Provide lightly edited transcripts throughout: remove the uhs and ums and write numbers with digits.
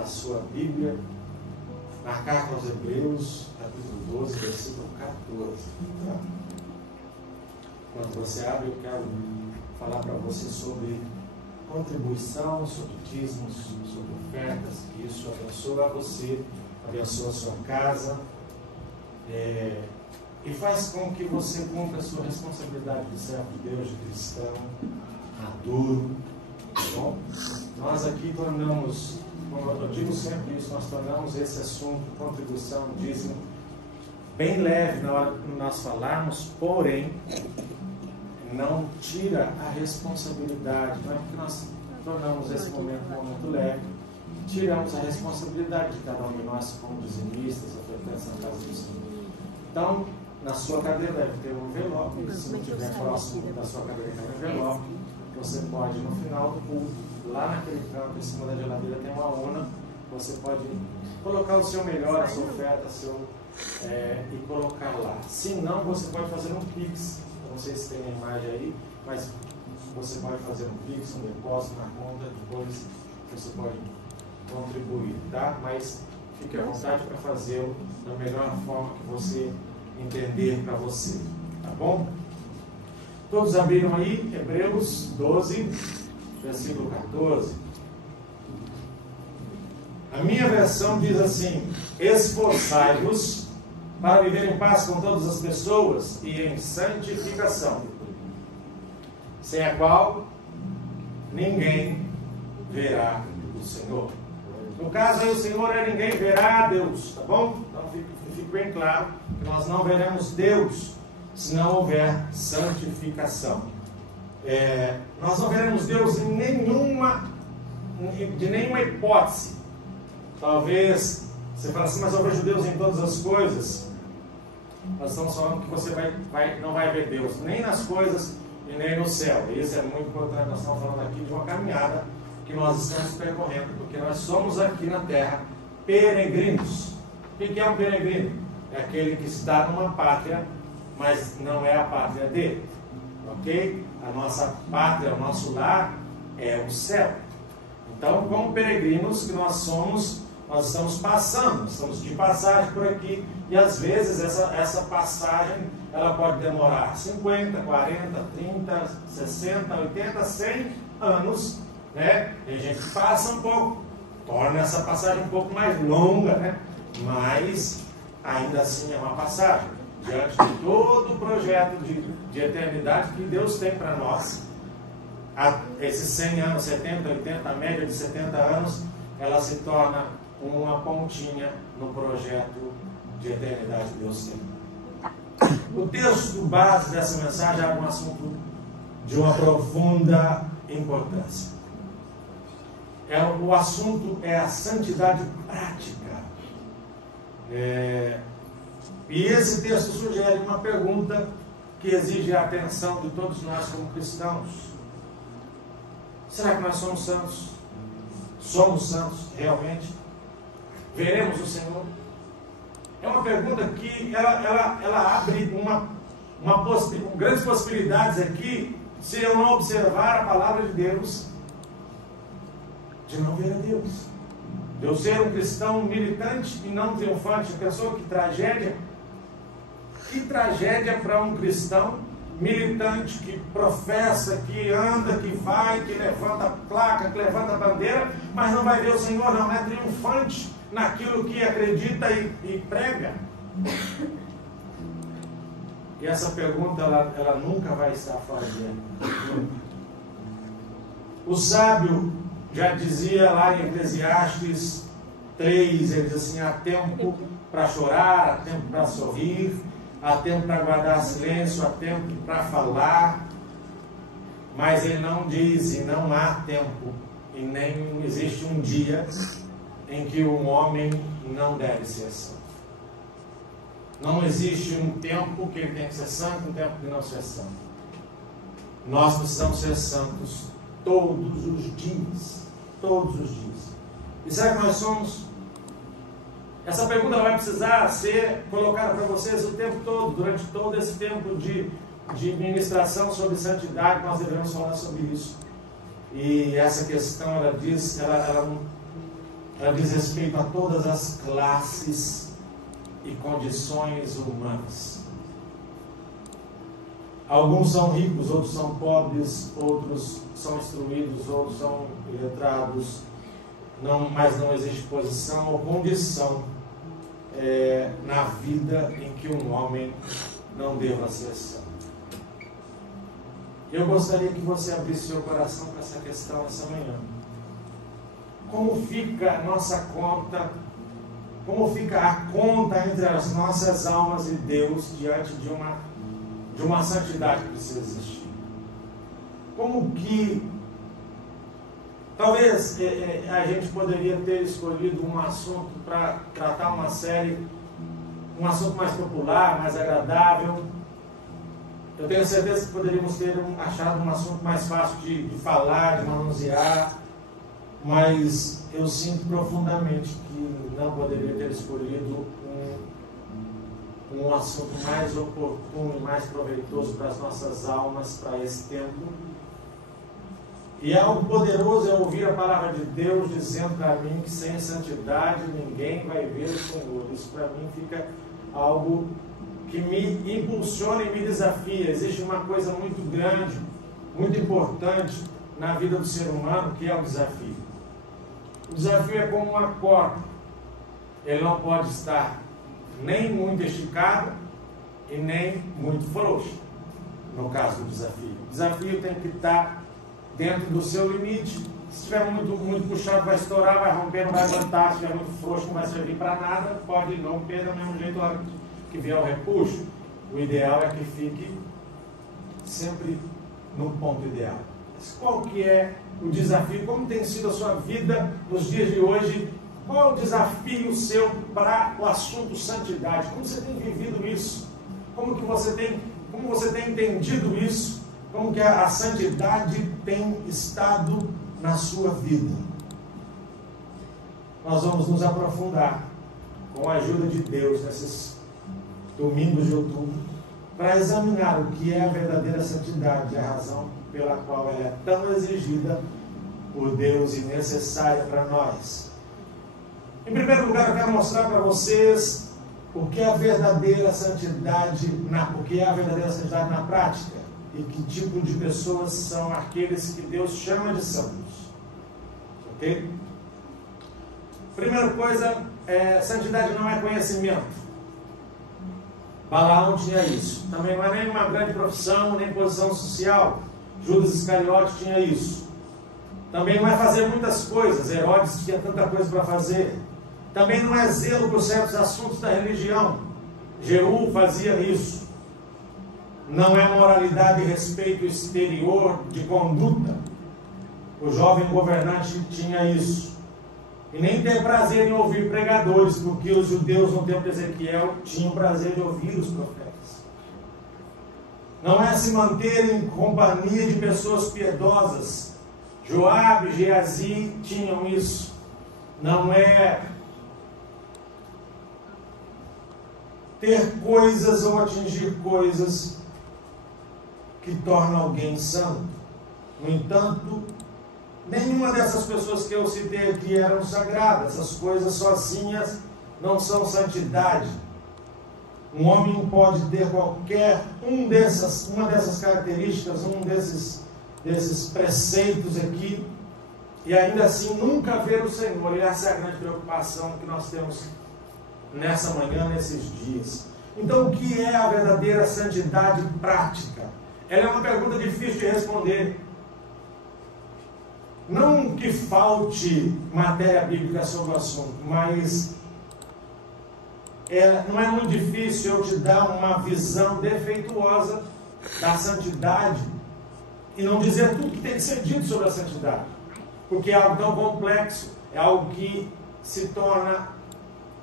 a sua Bíblia na carta aos Hebreus, capítulo 12, versículo 14. Tá? Quando você abre, eu quero falar para você sobre contribuição, sobre dízimos, sobre ofertas, que isso abençoa você, abençoa a sua casa, e faz com que você cumpra a sua responsabilidade de servo de Deus, de cristão, maduro. Tá bom? Nós aqui tornamos, como eu digo sempre isso, nós tornamos esse assunto, contribuição, dízimo, bem leve na hora que nós falarmos, porém, não tira a responsabilidade. Não é porque nós tornamos esse momento um momento leve, tiramos a responsabilidade de cada um de nós como dizimistas, ofertantes na casa do Senhor. Então, na sua cadeira deve ter um envelope, se não estiver próximo da sua cadeira tem um envelope, você pode, no final do culto, lá naquele canto, em cima da geladeira, tem uma urna, você pode colocar o seu melhor, a sua oferta, e colocar lá. Se não, você pode fazer um Pix. Não sei se tem a imagem aí, mas você pode fazer um Pix, um depósito na conta, depois você pode contribuir, tá? Mas fique à vontade para fazer da melhor forma que você entender para você, tá bom? Todos abriram aí, Hebreus 12, versículo 14. A minha versão diz assim: esforçai-vos para viver em paz com todas as pessoas e em santificação, sem a qual ninguém verá o Senhor. No caso aí, o Senhor ninguém verá a Deus, tá bom? Então fique bem claro que nós não veremos Deus se não houver santificação. Nós não veremos Deus de nenhuma hipótese. Talvez você fale assim, mas eu vejo Deus em todas as coisas. Nós estamos falando que você não vai ver Deus nem nas coisas e nem no céu. E isso é muito importante. Nós estamos falando aqui de uma caminhada que nós estamos percorrendo, porque nós somos aqui na terra peregrinos. O que é um peregrino? É aquele que está numa pátria, mas não é a pátria dele. Ok? A nossa pátria, o nosso lar é o céu. Então, como peregrinos que nós somos, nós estamos passando, estamos de passagem por aqui, e às vezes essa passagem ela pode demorar 50, 40, 30, 60, 80, 100 anos, né? Tem gente que passa um pouco, torna essa passagem um pouco mais longa, né? Mas ainda assim é uma passagem, diante de todo o projeto de eternidade que Deus tem para nós. Esses 100 anos, 70, 80, a média de 70 anos, ela se torna uma pontinha no projeto de eternidade que Deus tem. O texto base dessa mensagem é um assunto de uma profunda importância. O assunto é a santidade prática. E esse texto sugere uma pergunta que exige a atenção de todos nós como cristãos. Será que nós somos santos? Somos santos realmente? Veremos o Senhor? É uma pergunta que ela abre grandes possibilidades aqui, se eu não observar a palavra de Deus, de não ver a Deus. De eu ser um cristão militante e não triunfante. Pensou que tragédia? Que tragédia para um cristão militante que professa, que anda, que vai, que levanta a placa, que levanta a bandeira, mas não vai ver o Senhor, não é triunfante naquilo que acredita e prega. E essa pergunta ela nunca vai estar fazendo. O sábio já dizia lá em Eclesiastes 3, ele diz assim: há tempo para chorar, há tempo para sorrir, há tempo para guardar silêncio, há tempo para falar, mas ele não diz, e não há tempo, e nem existe um dia em que um homem não deve ser santo. Não existe um tempo que ele tem que ser santo, um tempo que não ser santo. Nós precisamos ser santos todos os dias. Todos os dias. E será que nós somos? Essa pergunta vai precisar ser colocada para vocês o tempo todo, durante todo esse tempo de ministração sobre santidade. Nós devemos falar sobre isso. E essa questão, ela diz, ela diz respeito a todas as classes e condições humanas. Alguns são ricos, outros são pobres, outros são instruídos, outros são iletrados, mas não existe posição ou condição na vida em que um homem não deva ser santo. Eu gostaria que você abrisse seu coração para essa questão essa manhã. Como fica a nossa conta, como fica a conta entre as nossas almas e Deus diante de uma santidade que precisa existir? Como que talvez a gente poderia ter escolhido um assunto para tratar uma série, um assunto mais popular, mais agradável. Eu tenho certeza que poderíamos ter achado um assunto mais fácil de falar, de manusear, mas eu sinto profundamente que não poderia ter escolhido um assunto mais oportuno e mais proveitoso para as nossas almas, para esse tempo. E algo poderoso é ouvir a palavra de Deus dizendo para mim que sem santidade ninguém vai ver o Senhor. Isso para mim fica algo que me impulsiona e me desafia. Existe uma coisa muito grande, muito importante na vida do ser humano, que é o desafio. O desafio é como uma corda. Ele não pode estar nem muito esticado e nem muito frouxo, no caso do desafio. O desafio tem que estar dentro do seu limite. Se estiver muito puxado, vai estourar, vai romper, não vai aguentar. Se estiver muito frouxo, não vai servir para nada. Pode romper do mesmo jeito lá que vier o repuxo. O ideal é que fique sempre no ponto ideal. Mas qual que é o desafio? Como tem sido a sua vida nos dias de hoje? Qual é o desafio seu para o assunto santidade? Como você tem vivido isso? Como você tem entendido isso? Como que a santidade tem estado na sua vida? Nós vamos nos aprofundar com a ajuda de Deus nesses domingos de outubro para examinar o que é a verdadeira santidade, a razão pela qual ela é tão exigida por Deus e necessária para nós. Em primeiro lugar, eu quero mostrar para vocês o que é a verdadeira santidade na prática. E que tipo de pessoas são aqueles que Deus chama de santos. Ok? Primeira coisa, santidade não é conhecimento. Balaão tinha isso. Também não é nem uma grande profissão, nem posição social. Judas Iscariote tinha isso. Também não é fazer muitas coisas. Herodes tinha tanta coisa para fazer. Também não é zelo por certos assuntos da religião. Jeú fazia isso. Não é moralidade e respeito exterior de conduta. O jovem governante tinha isso. E nem ter prazer em ouvir pregadores, porque os judeus no tempo de Ezequiel tinham prazer de ouvir os profetas. Não é se manter em companhia de pessoas piedosas. Joabe e Geazi tinham isso. Não é ter coisas ou atingir coisas que torna alguém santo. No entanto, nenhuma dessas pessoas que eu citei aqui eram sagradas. Essas coisas sozinhas não são santidade. Um homem pode ter qualquer uma dessas características, desses preceitos aqui, e ainda assim nunca ver o Senhor. E essa é a grande preocupação que nós temos nessa manhã, nesses dias. Então, o que é a verdadeira santidade prática? Ela é uma pergunta difícil de responder. Não que falte matéria bíblica sobre o assunto, mas não é muito difícil eu te dar uma visão defeituosa da santidade e não dizer tudo que tem que ser dito sobre a santidade, porque é algo tão complexo, é algo que se torna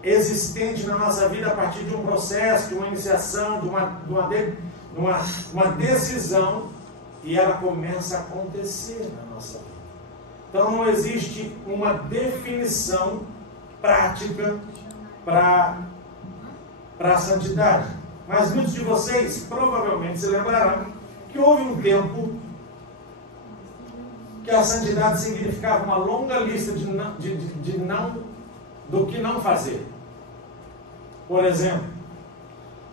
existente na nossa vida a partir de um processo, de uma iniciação, de uma decisão, e ela começa a acontecer na nossa vida. Então não existe uma definição prática para a santidade. Mas muitos de vocês provavelmente se lembrarão que houve um tempo que a santidade significava uma longa lista do que não fazer. Por exemplo,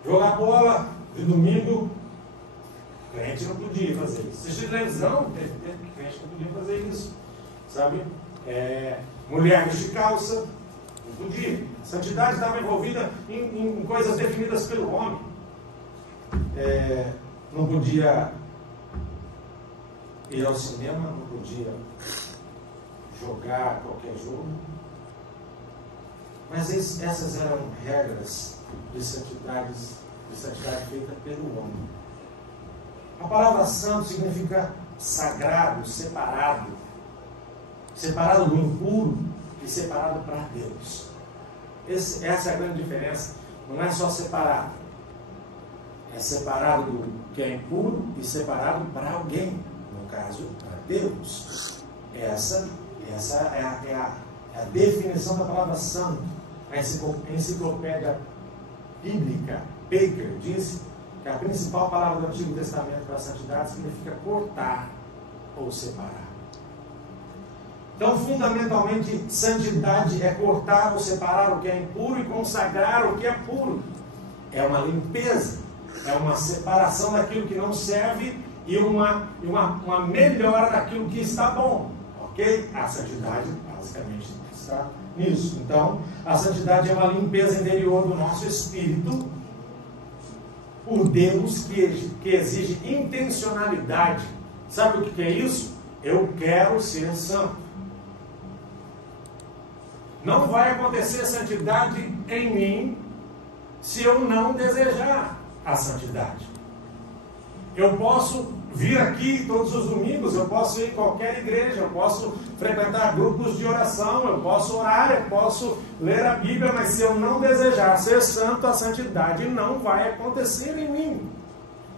jogar bola de domingo, crente não podia fazer isso. Assistir televisão, crente não podia fazer isso. Sabe? Mulher vestir calça, não podia. A santidade estava envolvida em coisas definidas pelo homem. Não podia ir ao cinema, não podia jogar qualquer jogo. Mas essas eram regras de santidade feita pelo homem. A palavra santo significa sagrado, separado. Separado do impuro e separado para Deus. Essa é a grande diferença. Não é só separado. É separado do que é impuro e separado para alguém. No caso, para Deus. Essa é a definição da palavra santo. A enciclopédia bíblica, Baker, diz que a principal palavra do Antigo Testamento para a santidade significa cortar ou separar. Então, fundamentalmente, santidade é cortar ou separar o que é impuro e consagrar o que é puro. É uma limpeza, é uma separação daquilo que não serve e uma melhora daquilo que está bom. Ok? A santidade, basicamente, está nisso. Então, a santidade é uma limpeza interior do nosso espírito por Deus que exige intencionalidade. Sabe o que é isso? Eu quero ser santo. Não vai acontecer santidade em mim se eu não desejar a santidade. Eu posso vir aqui todos os domingos, eu posso ir em qualquer igreja, eu posso frequentar grupos de oração, eu posso orar, eu posso ler a Bíblia, mas se eu não desejar ser santo, a santidade não vai acontecer em mim.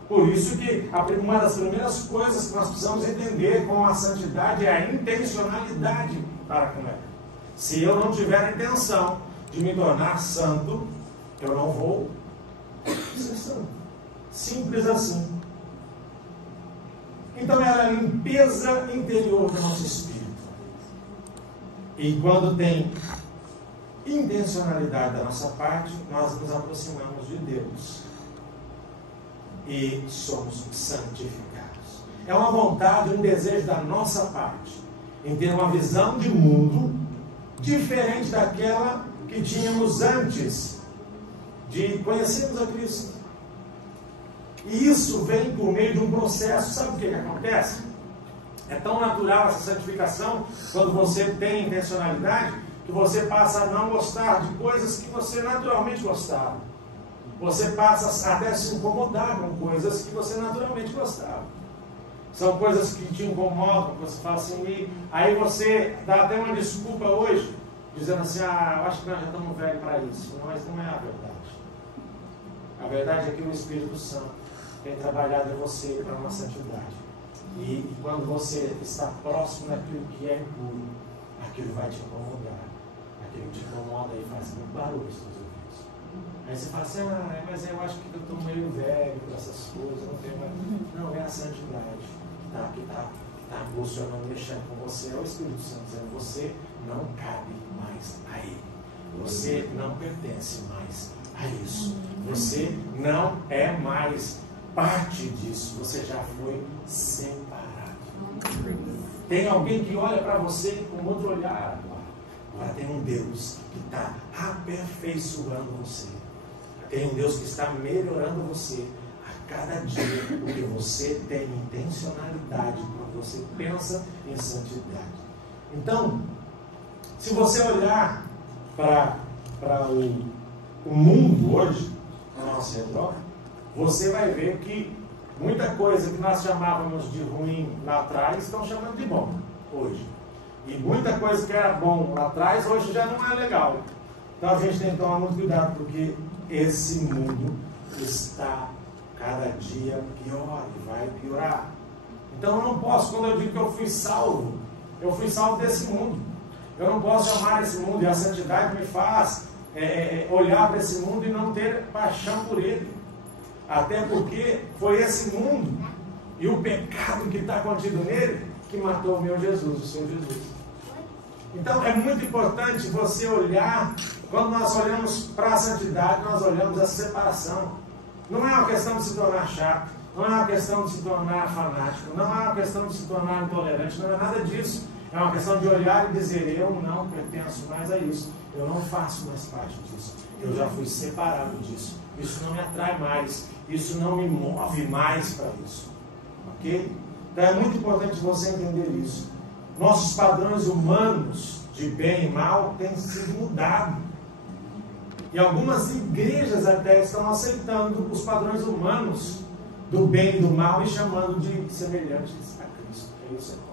Por isso que uma das primeiras coisas que nós precisamos entender com a santidade é a intencionalidade para com ela. Se eu não tiver a intenção de me tornar santo, eu não vou ser santo. Simples assim. Então é a limpeza interior do nosso espírito. E quando tem intencionalidade da nossa parte, nós nos aproximamos de Deus. E somos santificados. É uma vontade, um desejo da nossa parte em ter uma visão de mundo diferente daquela que tínhamos antes de conhecermos a Cristo. E isso vem por meio de um processo. Sabe o que acontece? É tão natural essa santificação, quando você tem intencionalidade, que você passa a não gostar de coisas que você naturalmente gostava. Você passa até a se incomodar com coisas que você naturalmente gostava. São coisas que te incomodam, que você fala assim, e aí você dá até uma desculpa hoje, dizendo assim, eu acho que nós já estamos velhos para isso. Mas não é a verdade. A verdade é que o Espírito Santo tem trabalhado em você para uma santidade. E quando você está próximo daquilo que é impuro, aquilo vai te incomodar. Aquilo te incomoda e faz muito barulho nos seus ouvidos. Aí você fala assim, mas eu acho que eu estou meio velho para essas coisas, não tenho mais. Não, é a santidade. Que está funcionando, mexendo com você, é o Espírito Santo dizendo, você não cabe mais a ele. Você não pertence mais a isso. Você não é mais parte disso. Você já foi separado. Tem alguém que olha para você com outro olhar agora. Agora tem um Deus que está aperfeiçoando você. Tem um Deus que está melhorando você a cada dia, porque você tem intencionalidade, porque você pensa em santidade. Então, se você olhar para o mundo hoje, ao nosso redor, você vai ver que muita coisa que nós chamávamos de ruim lá atrás, estão chamando de bom hoje. E muita coisa que era bom lá atrás, hoje já não é legal. Então a gente tem que tomar muito cuidado, porque esse mundo está cada dia pior e vai piorar. Então eu não posso, quando eu digo que eu fui salvo desse mundo. Eu não posso amar esse mundo, e a santidade me faz olhar para esse mundo e não ter paixão por ele. Até porque foi esse mundo e o pecado que está contido nele que matou o meu Jesus, o seu Jesus. Então é muito importante você olhar, quando nós olhamos para a santidade, nós olhamos a separação. Não é uma questão de se tornar chato, não é uma questão de se tornar fanático, não é uma questão de se tornar intolerante, não é nada disso. É uma questão de olhar e dizer, eu não pertenço mais a isso, eu não faço mais parte disso, eu já fui separado disso, isso não me atrai mais, isso não me move mais para isso. Ok? Então é muito importante você entender isso. Nossos padrões humanos de bem e mal têm sido mudados. E algumas igrejas até estão aceitando os padrões humanos do bem e do mal e chamando de semelhantes a Cristo. Isso é.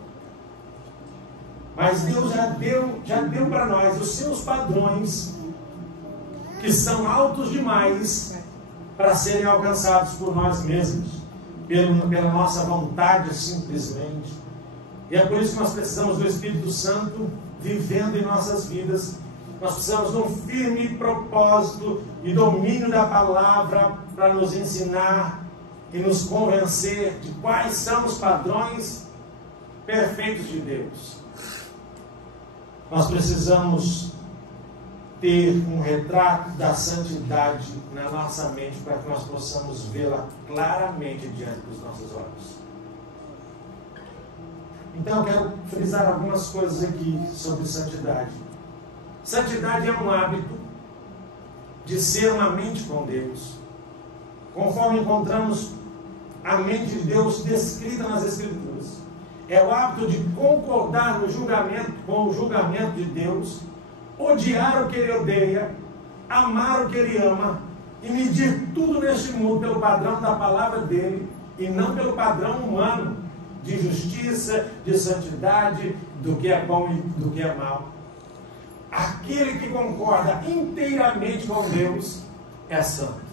Mas Deus já deu para nós os seus padrões, que são altos demais para serem alcançados por nós mesmos, pela nossa vontade simplesmente. E é por isso que nós precisamos do Espírito Santo vivendo em nossas vidas. Nós precisamos de um firme propósito e domínio da palavra para nos ensinar e nos convencer de quais são os padrões perfeitos de Deus. Nós precisamos ter um retrato da santidade na nossa mente para que nós possamos vê-la claramente diante dos nossos olhos. Então eu quero frisar algumas coisas aqui sobre santidade. Santidade é um hábito de ser uma mente com Deus. Conforme encontramos a mente de Deus descrita nas Escrituras. É o hábito de concordar no julgamento com o julgamento de Deus, odiar o que Ele odeia, amar o que Ele ama e medir tudo neste mundo pelo padrão da palavra dEle e não pelo padrão humano de justiça, de santidade, do que é bom e do que é mal. Aquele que concorda inteiramente com Deus é santo.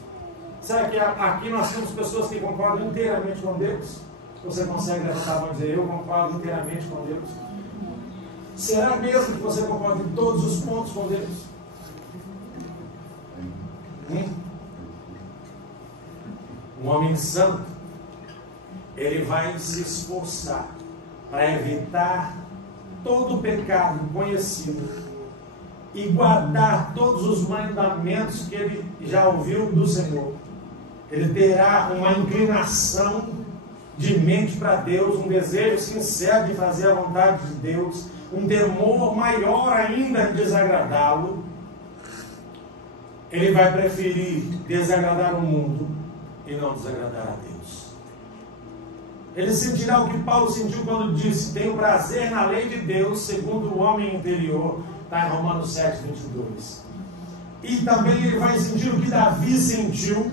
Será que aqui nós temos pessoas que concordam inteiramente com Deus? Você consegue levantar a mão e dizer, eu concordo inteiramente com Deus? Será mesmo que você concorda em todos os pontos com Deus? Um homem santo, ele vai se esforçar para evitar todo o pecado conhecido e guardar todos os mandamentos que ele já ouviu do Senhor. Ele terá uma inclinação de mente para Deus, um desejo sincero de fazer a vontade de Deus, um temor maior ainda de desagradá-lo. Ele vai preferir desagradar o mundo e não desagradar a Deus. Ele sentirá o que Paulo sentiu quando disse, tenho prazer na lei de Deus, segundo o homem interior, está em Romanos 7, 22. E também ele vai sentir o que Davi sentiu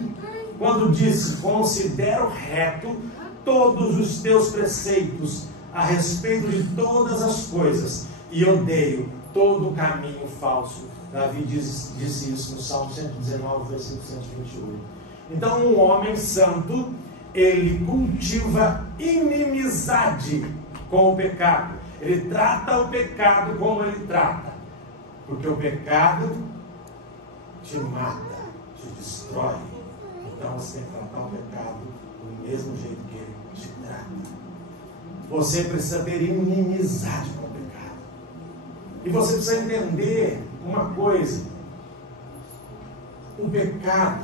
quando disse, considero reto todos os teus preceitos a respeito de todas as coisas e odeio todo o caminho falso. Davi disse isso no Salmo 119, versículo 128. Então um homem santo, ele cultiva inimizade com o pecado. Ele trata o pecado como ele trata, porque o pecado te mata, te destrói. Então você tem que tratar o pecado do mesmo jeito que ele te trata. Você precisa ter inimizade com o pecado. E você precisa entender uma coisa: o pecado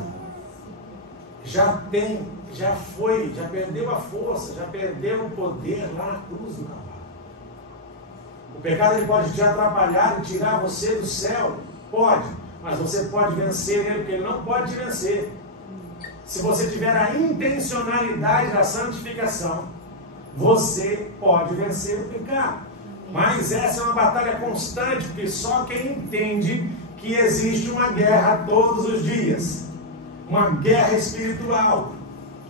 já perdeu a força, já perdeu o poder lá na cruz do Calvário. O pecado ele pode te atrapalhar e tirar você do céu, pode, mas você pode vencer ele, porque ele não pode te vencer. Se você tiver a intencionalidade da santificação, você pode vencer o pecado. Mas essa é uma batalha constante, porque só quem entende que existe uma guerra todos os dias, uma guerra espiritual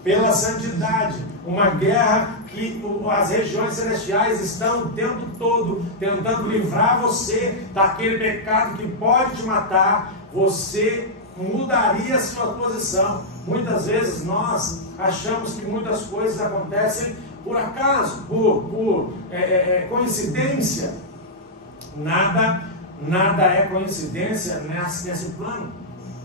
pela santidade, uma guerra que as regiões celestiais estão o tempo todo tentando livrar você daquele pecado que pode te matar. Você mudaria a sua posição. Muitas vezes nós achamos que muitas coisas acontecem por acaso, por coincidência. Nada é coincidência nesse plano.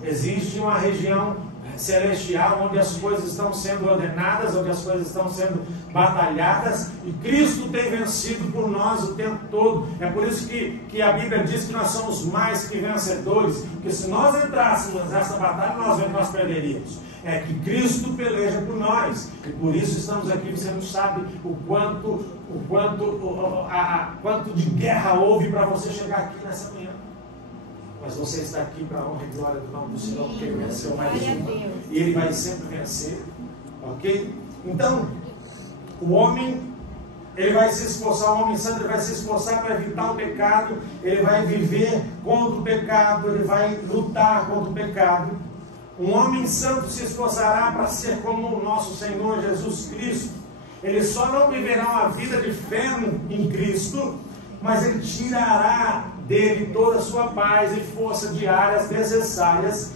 Existe uma região celestial, onde as coisas estão sendo ordenadas, onde as coisas estão sendo batalhadas, e Cristo tem vencido por nós o tempo todo. É por isso que a Bíblia diz que nós somos mais que vencedores, porque se nós entrássemos nessa batalha, nós perderíamos. É que Cristo peleja por nós, e por isso estamos aqui. Você não sabe o quanto de guerra houve para você chegar aqui nessa manhã. Mas você está aqui para a honra e glória do nome do Senhor, porque Ele venceu mais uma. E Ele vai sempre vencer. Ok? Então, o homem, ele vai se esforçar, o homem santo, ele vai se esforçar para evitar o pecado, ele vai viver contra o pecado, ele vai lutar contra o pecado. Um homem santo se esforçará para ser como o nosso Senhor Jesus Cristo. Ele só não viverá uma vida de fé em Cristo, mas ele tirará dele toda a sua paz e força diárias necessárias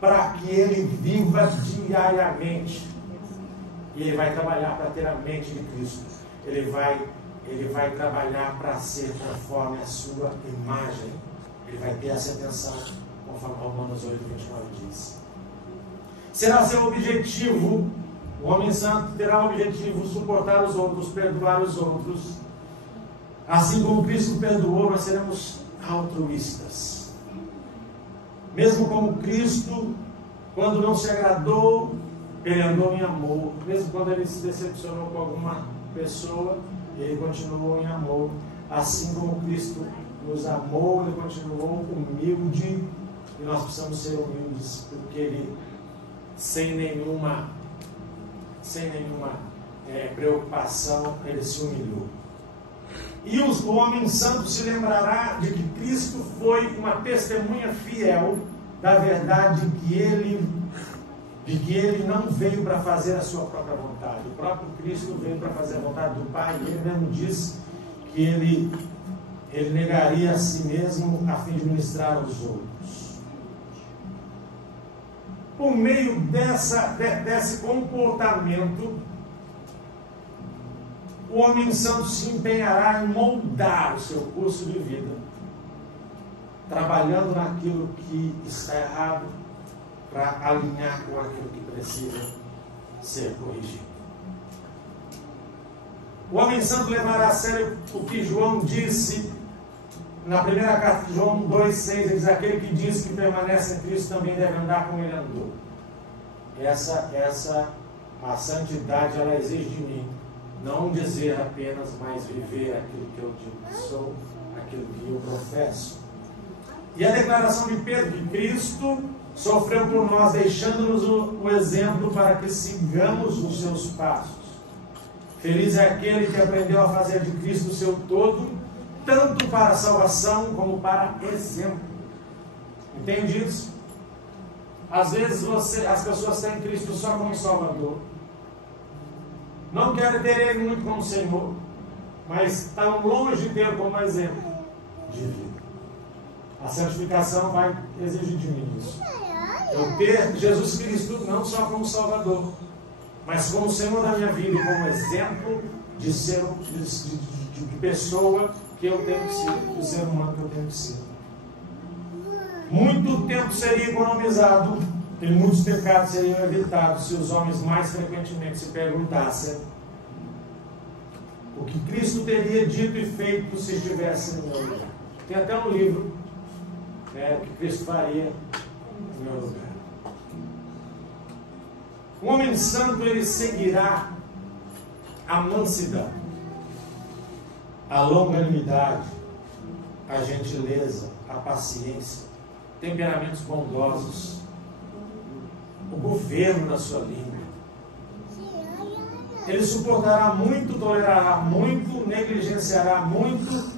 para que ele viva diariamente. E ele vai trabalhar para ter a mente de Cristo. Ele vai trabalhar para ser conforme a sua imagem. Ele vai ter essa atenção, conforme Romanos 8, 29 diz. Será seu objetivo, o homem santo terá o objetivo de suportar os outros, perdoar os outros. Assim como Cristo perdoou, nós seremos altruístas. Mesmo como Cristo, quando não se agradou, Ele andou em amor. Mesmo quando Ele se decepcionou com alguma pessoa, Ele continuou em amor. Assim como Cristo nos amou, Ele continuou humilde. E nós precisamos ser humildes, porque Ele, sem nenhuma preocupação, Ele se humilhou. E o homem santo se lembrará de que Cristo foi uma testemunha fiel da verdade de que ele não veio para fazer a sua própria vontade. O próprio Cristo veio para fazer a vontade do Pai, e Ele mesmo disse que ele negaria a si mesmo a fim de ministrar aos outros. Por meio desse comportamento, o homem santo se empenhará em moldar o seu curso de vida, trabalhando naquilo que está errado, para alinhar com aquilo que precisa ser corrigido. O homem santo levará a sério o que João disse na primeira carta de João 2,6, ele diz: aquele que diz que permanece em Cristo também deve andar como Ele andou. A santidade, ela exige de mim não dizer apenas, mas viver aquilo que eu digo que sou, aquilo que eu professo. E a declaração de Pedro, que Cristo sofreu por nós, deixando-nos o exemplo para que sigamos os seus passos. Feliz é aquele que aprendeu a fazer de Cristo o seu todo, tanto para a salvação como para exemplo. Entende isso? Às vezes as pessoas têm Cristo só como Salvador, não querem ter Ele muito como Senhor, mas estão longe de ter como exemplo de vida. A santificação vai exigir de mim isso. Eu ter Jesus Cristo não só como Salvador, mas como Senhor da minha vida e como exemplo de ser de pessoa que eu tenho que ser, do ser humano que eu tenho que ser. Muito tempo seria economizado e muitos pecados seriam evitados se os homens mais frequentemente se perguntassem o que Cristo teria dito e feito se estivesse no meu lugar. Tem até um livro, o que Cristo faria no meu lugar. O homem santo, ele seguirá a mansidão, a longanimidade, a gentileza, a paciência, temperamentos bondosos, o governo da sua língua. Ele suportará muito, tolerará muito, negligenciará muito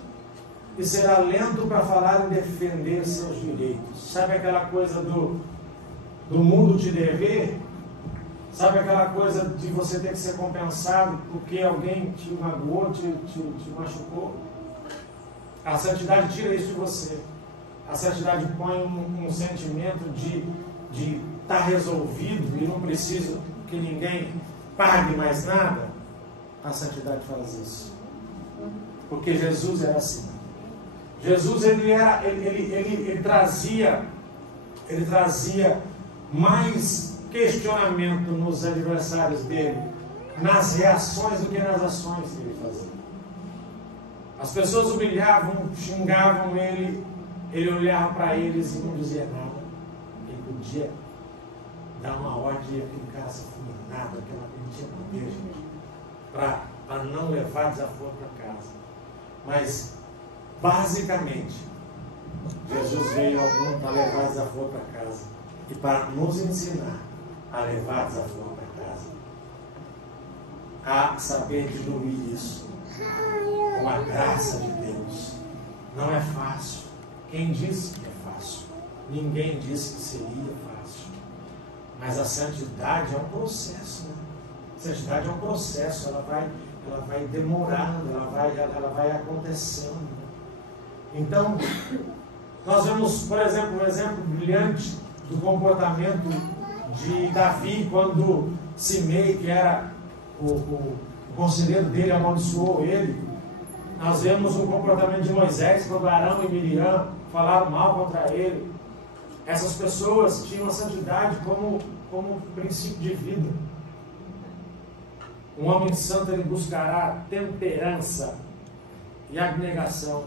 e será lento para falar e defender seus direitos. Sabe aquela coisa do mundo te dever? Sabe aquela coisa de você ter que ser compensado porque alguém te magoou, te machucou? A santidade tira isso de você. A santidade põe um sentimento de estar resolvido e não preciso que ninguém pague mais nada. A santidade faz isso. Porque Jesus era assim. Jesus ele trazia mais questionamento nos adversários dele, nas reações do que nas ações que ele fazia. As pessoas humilhavam, xingavam ele, ele olhava para eles e não dizia nada. Ele podia dar uma ordem e aquele cara se fulminado, aquela tinha poder, gente, para não levar desaforo para casa. Mas, basicamente, Jesus veio ao mundo para levar desaforo para casa e para nos ensinar a levar desaforo para casa, a saber diluir isso com a graça de Deus. Não é fácil. Quem disse que é fácil? Ninguém disse que seria fácil. Mas a santidade é um processo, né? A santidade é um processo, ela vai demorando, ela vai acontecendo. Então, nós vemos, por exemplo, um exemplo brilhante do comportamento de Davi, quando Simei, que era o conselheiro dele, amaldiçoou ele. Nós vemos o comportamento de Moisés, quando Arão e Miriam falaram mal contra ele. Essas pessoas tinham a santidade como princípio de vida. Um homem santo, ele buscará temperança e abnegação.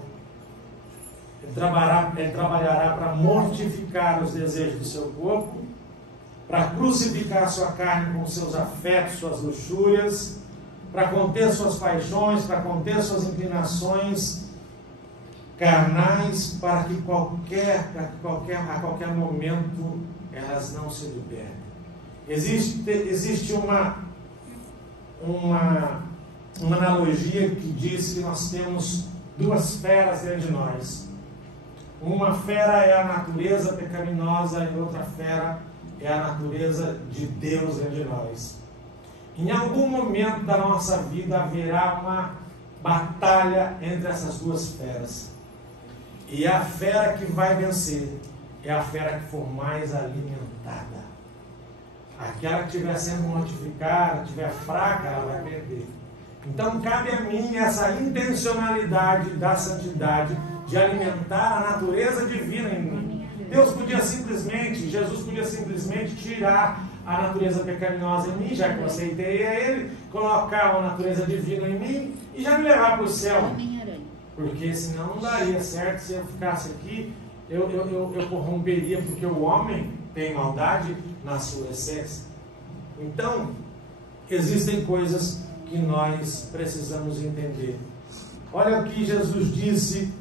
Ele trabalhará para mortificar os desejos do seu corpo, para crucificar sua carne com seus afetos, suas luxúrias, para conter suas paixões, para conter suas inclinações carnais, para que a qualquer momento elas não se libertem. Existe uma analogia que diz que nós temos duas feras dentro de nós. Uma fera é a natureza pecaminosa e outra fera é a natureza de Deus dentro de nós. Em algum momento da nossa vida haverá uma batalha entre essas duas feras. E a fera que vai vencer é a fera que for mais alimentada. Aquela que estiver sendo mortificada, estiver fraca, ela vai perder. Então cabe a mim essa intencionalidade da santidade, de alimentar a natureza divina em mim. Jesus podia simplesmente tirar a natureza pecaminosa em mim, já que eu aceitei a Ele, colocar a natureza divina em mim e já me levar para o céu. Porque senão não daria certo. Se eu ficasse aqui, eu corromperia, porque o homem tem maldade na sua essência. Então, existem coisas que nós precisamos entender. Olha o que Jesus disse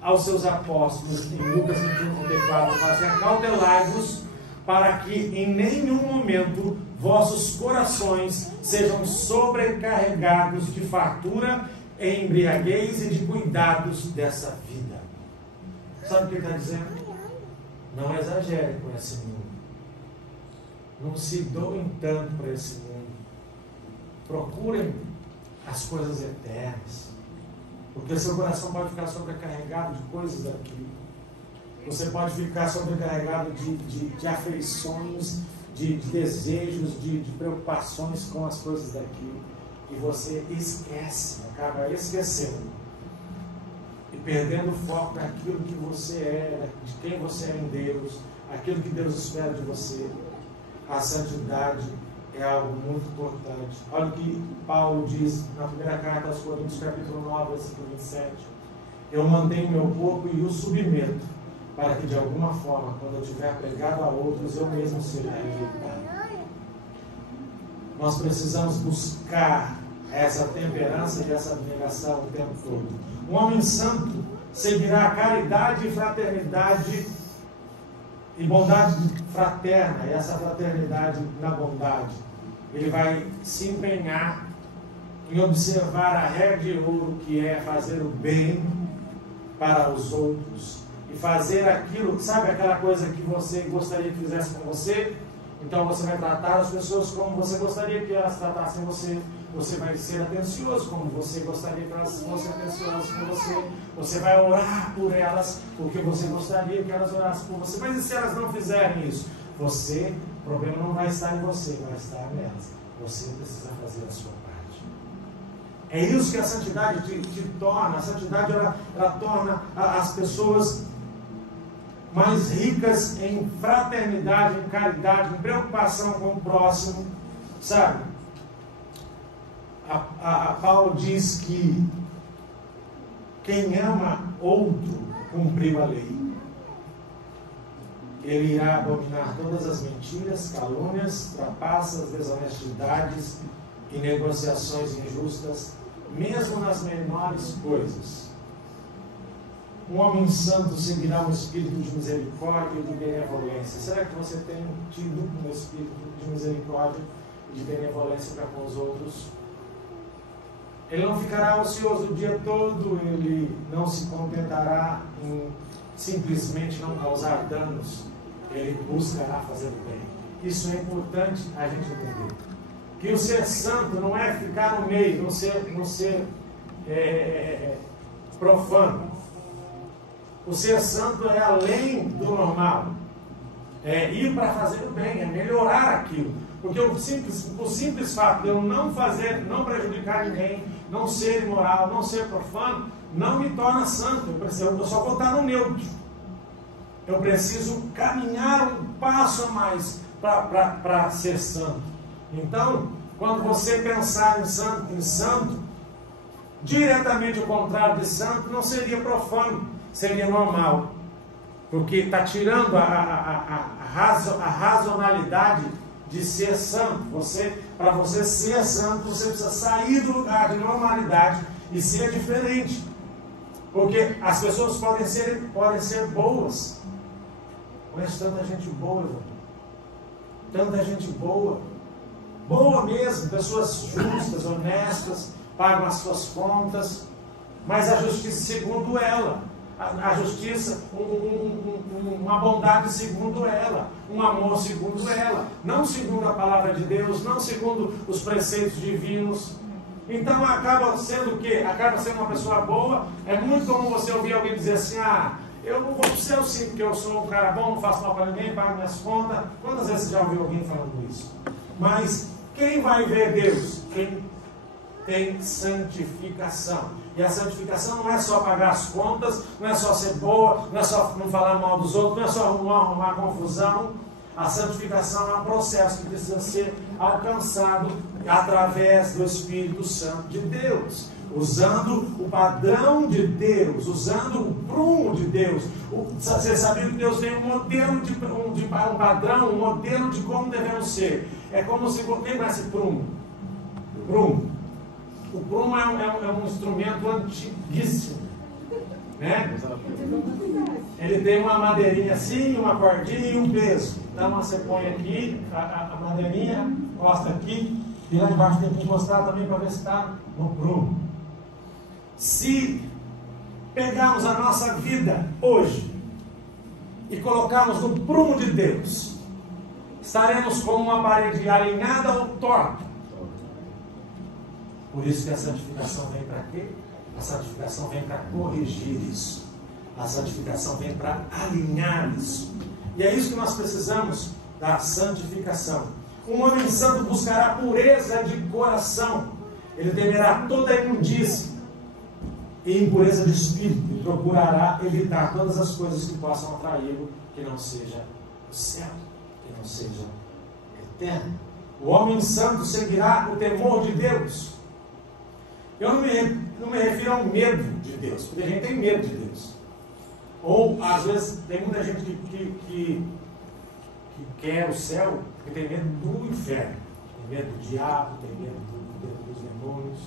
aos seus apóstolos em Lucas 21:34, fala assim: acautelai-vos para que em nenhum momento vossos corações sejam sobrecarregados de fartura, embriaguez e de cuidados dessa vida. Sabe o que ele está dizendo? Não exagere com esse mundo. Não se doem tanto para esse mundo. Procurem as coisas eternas. Porque seu coração pode ficar sobrecarregado de coisas daqui. Você pode ficar sobrecarregado de afeições, de desejos, de preocupações com as coisas daqui. E você esquece, acaba esquecendo. E perdendo o foco daquilo que você é, de quem você é em Deus, aquilo que Deus espera de você. A santidade é algo muito importante. Olha o que Paulo diz na primeira carta aos Coríntios, capítulo 9, versículo 27. Eu mantenho meu corpo e o submeto, para que de alguma forma, quando eu tiver pregado a outros, eu mesmo seja rejeitado. Nós precisamos buscar essa temperança e essa abnegação o tempo todo. Um homem santo seguirá a caridade e fraternidade e bondade fraterna, e essa fraternidade na bondade. Ele vai se empenhar em observar a regra de ouro, que é fazer o bem para os outros e fazer aquilo, sabe aquela coisa que você gostaria que fizesse com você? Então você vai tratar as pessoas como você gostaria que elas tratassem você. Você vai ser atencioso como você gostaria que elas fossem atenciosas com você. Você vai orar por elas porque você gostaria que elas orassem por você. Mas e se elas não fizerem isso? O problema não vai estar em você, vai estar nelas. Você precisa fazer a sua parte. É isso que a santidade te torna. A santidade ela torna as pessoas mas ricas em fraternidade, em caridade, em preocupação com o próximo, sabe? A Paulo diz que quem ama outro cumpriu a lei. Ele irá abominar todas as mentiras, calúnias, trapaças, desonestidades e negociações injustas, mesmo nas menores coisas. Um homem santo seguirá um espírito de misericórdia e de benevolência. Será que você tem tido um espírito de misericórdia e de benevolência para com os outros? Ele não ficará ocioso o dia todo, ele não se contentará em simplesmente não causar danos, ele buscará fazer o bem. Isso é importante a gente entender. Que o ser santo não é ficar no meio, não ser profano. O ser santo é além do normal. É ir para fazer o bem, é melhorar aquilo. Porque o simples fato de eu não fazer, não prejudicar ninguém, não ser imoral, não ser profano, não me torna santo. Eu só vou estar no neutro. Eu preciso caminhar um passo a mais para ser santo. Então, quando você pensar em santo, diretamente o contrário de santo não seria profano, seria normal. Porque está tirando a racionalidade de ser santo. Para você ser santo, você precisa sair do lugar de normalidade e ser diferente. Porque as pessoas podem ser boas. Conheço tanta gente boa, irmão. Tanta gente boa. Boa mesmo, pessoas justas, honestas, pagam as suas contas. Mas a justiça segundo ela. A justiça, uma bondade segundo ela, um amor segundo ela, não segundo a palavra de Deus, não segundo os preceitos divinos. Então acaba sendo o quê? Acaba sendo uma pessoa boa. É muito comum você ouvir alguém dizer assim: eu não vou para o céu sim, porque eu sou um cara bom, não faço mal para ninguém, pago minhas contas. Quantas vezes você já ouviu alguém falando isso? Mas quem vai ver Deus? Quem tem santificação. E a santificação não é só pagar as contas, não é só ser boa, não é só não falar mal dos outros, não é só arrumar confusão. A santificação é um processo que precisa ser alcançado através do Espírito Santo de Deus, usando o padrão de Deus, usando o prumo de Deus. Você sabia que Deus tem um modelo um padrão, um modelo de como devemos ser. É como se você lembrasse prumo. O prumo é um instrumento antiguíssimo, né? Ele tem uma madeirinha assim, uma cordinha e um peso. Então você põe aqui a madeirinha, encosta aqui, e lá embaixo tem que encostar também para ver se está no prumo. Se pegarmos a nossa vida hoje e colocarmos no prumo de Deus, estaremos como uma parede alinhada ou torta. Por isso que a santificação vem para quê? A santificação vem para corrigir isso. A santificação vem para alinhar isso. E é isso que nós precisamos da santificação. Um homem santo buscará pureza de coração. Ele temerá toda a imundície e impureza de espírito. E procurará evitar todas as coisas que possam atraí-lo, que não seja o céu, que não seja eterno. O homem santo seguirá o temor de Deus. Eu não me refiro ao medo de Deus, porque a gente tem medo de Deus. Ou, às vezes, tem muita gente que quer o céu porque tem medo do inferno. Tem medo do diabo, tem medo dos demônios.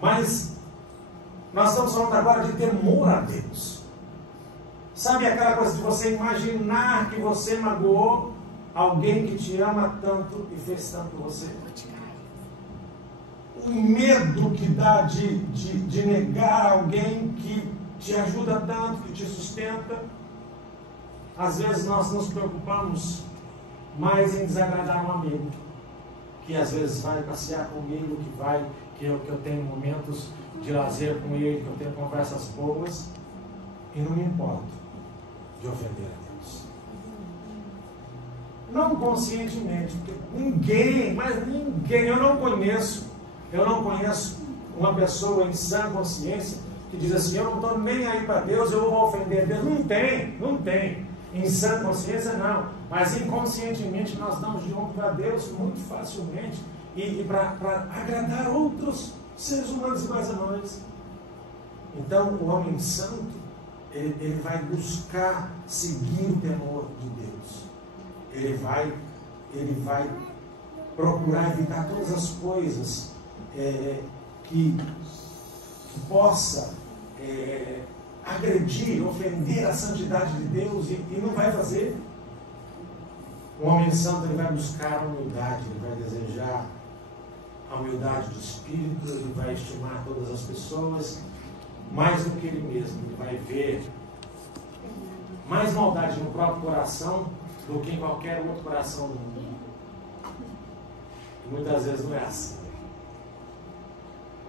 Mas, nós estamos falando agora de temor a Deus. Sabe aquela coisa de você imaginar que você magoou alguém que te ama tanto e fez tanto por você? O medo que dá de negar alguém que te ajuda tanto, que te sustenta. Às vezes nós nos preocupamos mais em desagradar um amigo, que às vezes vai passear comigo, que eu tenho momentos de lazer com ele, que eu tenho conversas boas, e não me importo de ofender a Deus. Não conscientemente, porque ninguém, eu não conheço uma pessoa em sã consciência que diz assim, eu não estou nem aí para Deus, eu vou ofender Deus. Não tem, não tem. Em sã consciência não, mas inconscientemente nós damos de honra a Deus muito facilmente e para agradar outros seres humanos iguais a nós. Então o homem santo, ele vai buscar seguir o temor de Deus. Ele vai procurar evitar todas as coisas que possa agredir, ofender a santidade de Deus e não vai fazer. O homem santo, ele vai buscar a humildade, ele vai desejar a humildade do espírito, ele vai estimar todas as pessoas mais do que ele mesmo. Ele vai ver mais maldade no próprio coração do que em qualquer outro coração do mundo. E muitas vezes não é assim.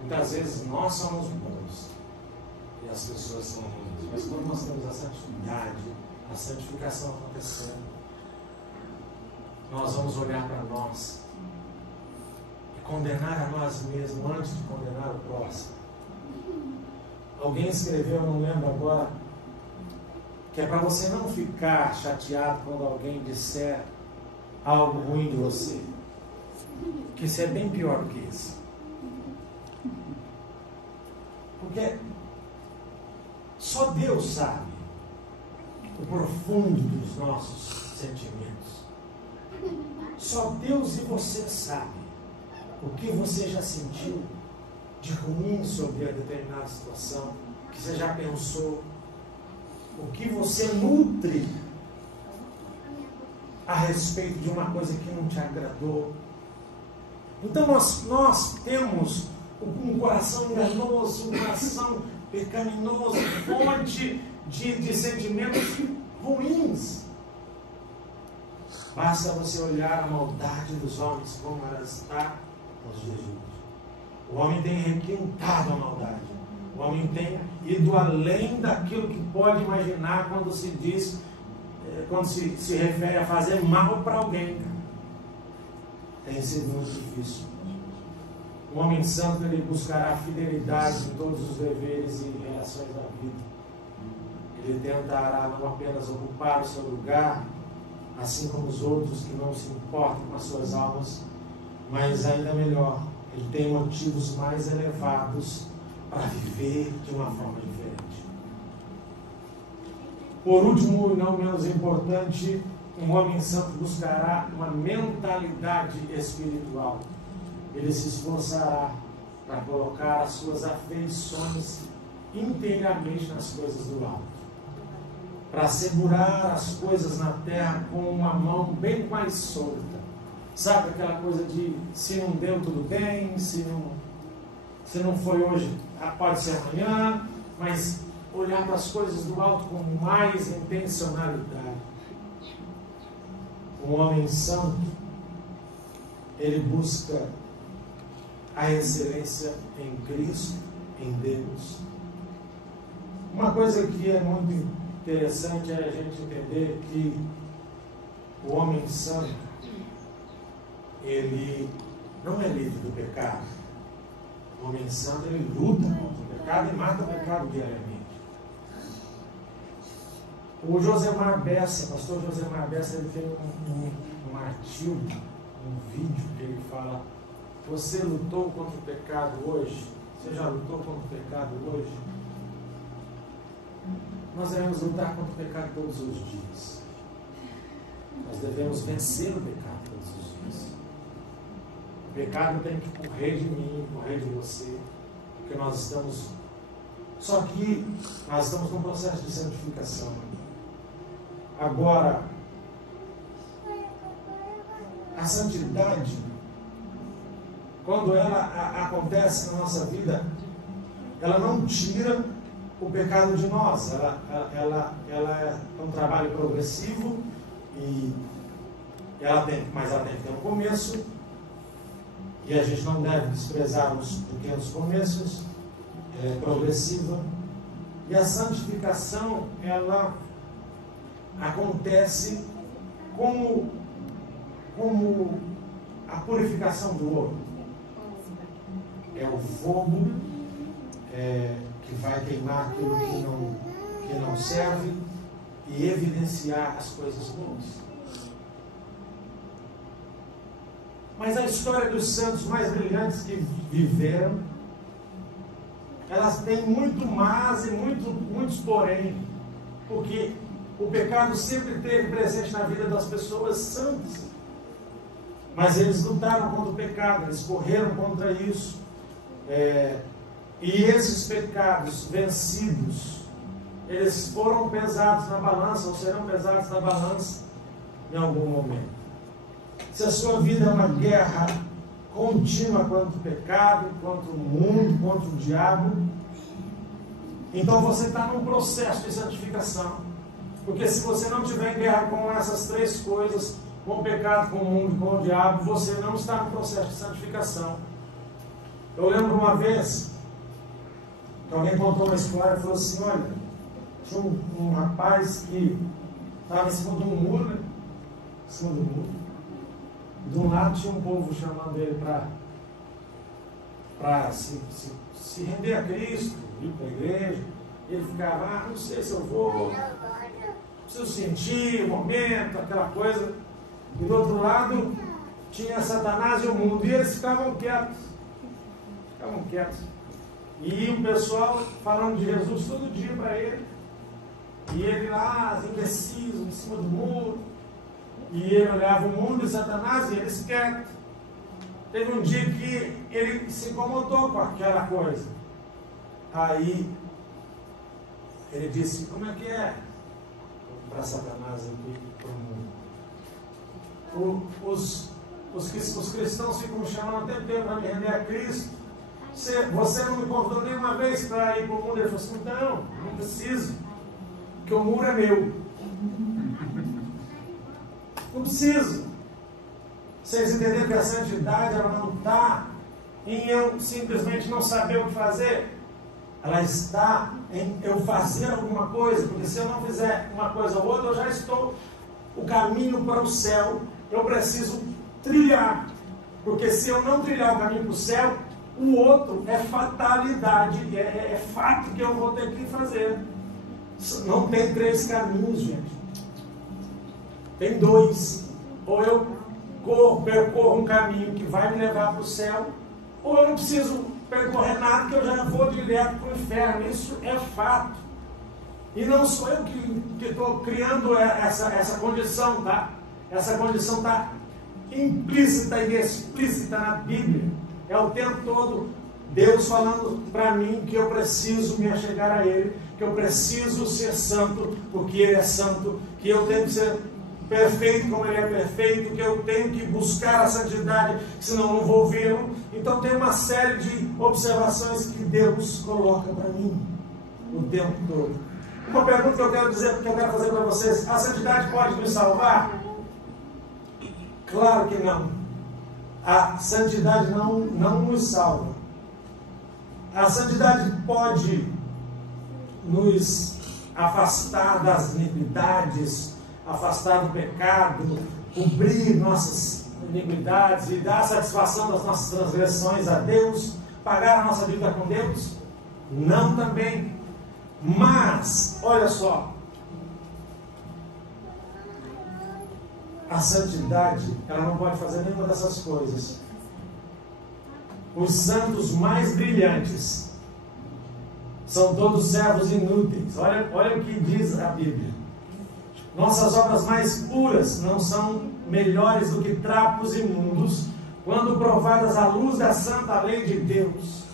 Muitas vezes nós somos bons e as pessoas são ruins. Mas quando nós temos a santidade, a santificação acontecendo, nós vamos olhar para nós e condenar a nós mesmos antes de condenar o próximo. Alguém escreveu, não lembro agora, que é para você não ficar chateado quando alguém disser algo ruim de você. Que isso é bem pior do que isso. Porque só Deus sabe o profundo dos nossos sentimentos. Só Deus e você sabem o que você já sentiu de ruim sobre a determinada situação, que você já pensou, o que você nutre a respeito de uma coisa que não te agradou. Então nós temos um coração enganoso, um coração pecaminoso, fonte de sentimentos ruins. Basta você olhar a maldade dos homens como ela está nos dias de hoje. O homem tem requintado a maldade. O homem tem ido além daquilo que pode imaginar quando se diz, quando se refere a fazer mal para alguém. Tem sido muito difícil. O homem santo, ele buscará fidelidade em todos os deveres e relações da vida. Ele tentará não apenas ocupar o seu lugar, assim como os outros que não se importam com as suas almas, mas ainda melhor, ele tem motivos mais elevados para viver de uma forma diferente. Por último, e não menos importante, um homem santo buscará uma mentalidade espiritual. Ele se esforçará para colocar as suas afeições inteiramente nas coisas do alto, para segurar as coisas na terra com uma mão bem mais solta. Sabe aquela coisa de se não deu tudo bem, se não foi hoje, pode ser amanhã, mas olhar para as coisas do alto com mais intencionalidade. Um homem santo, ele busca a excelência em Cristo, em Deus. Uma coisa que é muito interessante é a gente entender que o homem santo, ele não é livre do pecado. O homem santo, ele luta contra o pecado e mata o pecado diariamente. O Josemar Bessa, pastor Josemar Bessa, ele fez um artigo, um vídeo que ele fala: você lutou contra o pecado hoje? Você já lutou contra o pecado hoje? Nós devemos lutar contra o pecado todos os dias. Nós devemos vencer o pecado todos os dias. O pecado tem que correr de mim, correr de você, porque nós estamos... Só que nós estamos num processo de santificação. Agora, a santidade, quando ela acontece na nossa vida, ela não tira o pecado de nós. Ela é um trabalho progressivo, mas ela tem que ter um começo, e a gente não deve desprezar os pequenos começos. É progressiva. E a santificação, ela acontece como a purificação do ouro. É o fogo que vai queimar aquilo que não serve e evidenciar as coisas boas. Mas a história dos santos mais brilhantes que viveram, elas têm muito mais e muitos porém, porque o pecado sempre esteve presente na vida das pessoas santas. Mas eles lutaram contra o pecado, eles correram contra isso. E esses pecados vencidos, eles foram pesados na balança, ou serão pesados na balança em algum momento. Se a sua vida é uma guerra contínua contra o pecado, contra o mundo, contra o diabo, então você está num processo de santificação. Porque se você não tiver em guerra com essas três coisas, com o pecado, com o mundo e com o diabo, você não está no processo de santificação. Eu lembro uma vez que alguém contou uma história e falou assim: olha, tinha um rapaz que estava em cima de um muro, né? Em cima do muro. De um lado tinha um povo chamando ele para se render a Cristo, ir para a igreja. Ele ficava, não sei se eu vou, preciso sentir o momento, aquela coisa. E do outro lado tinha Satanás e o mundo, e eles ficavam quietos. E o pessoal falando de Jesus todo dia para ele, e ele lá, indeciso, em cima do muro, e ele olhava o mundo e Satanás, e eles quietos. Teve um dia que ele se incomodou com aquela coisa. Aí ele disse: como é que é para Satanás aqui para o mundo? Os cristãos ficam chamando o tempo inteiro para me render a Cristo. Você não me convidou nenhuma vez para ir para o mundo. Ele falou assim: não preciso, porque o muro é meu. Não preciso. Vocês entenderam que a santidade ela não está em eu simplesmente não saber o que fazer. Ela está em eu fazer alguma coisa, porque se eu não fizer uma coisa ou outra, eu já estou o caminho para o céu. Eu preciso trilhar, porque se eu não trilhar o caminho para o céu, o outro é fatalidade, é fato que eu vou ter que fazer. Não tem três caminhos, gente. Tem dois. Ou eu percorro um caminho que vai me levar para o céu, ou eu não preciso percorrer nada, que eu já vou direto para o inferno. Isso é fato. E não sou eu que estou criando essa condição, tá? Essa condição está implícita e explícita na Bíblia. É o tempo todo Deus falando para mim que eu preciso me achegar a Ele, que eu preciso ser santo, porque Ele é santo, que eu tenho que ser perfeito como Ele é perfeito, que eu tenho que buscar a santidade, senão não vou vê-lo. Então tem uma série de observações que Deus coloca para mim o tempo todo. Uma pergunta que eu quero fazer para vocês: a santidade pode me salvar? Claro que não. A santidade não nos salva. A santidade pode nos afastar das iniquidades, afastar do pecado, cobrir nossas iniquidades e dar satisfação das nossas transgressões a Deus, pagar a nossa dívida com Deus? Não também. Mas, olha só, a santidade, ela não pode fazer nenhuma dessas coisas. Os santos mais brilhantes são todos servos inúteis. Olha o que diz a Bíblia. Nossas obras mais puras não são melhores do que trapos imundos, quando provadas à luz da santa lei de Deus.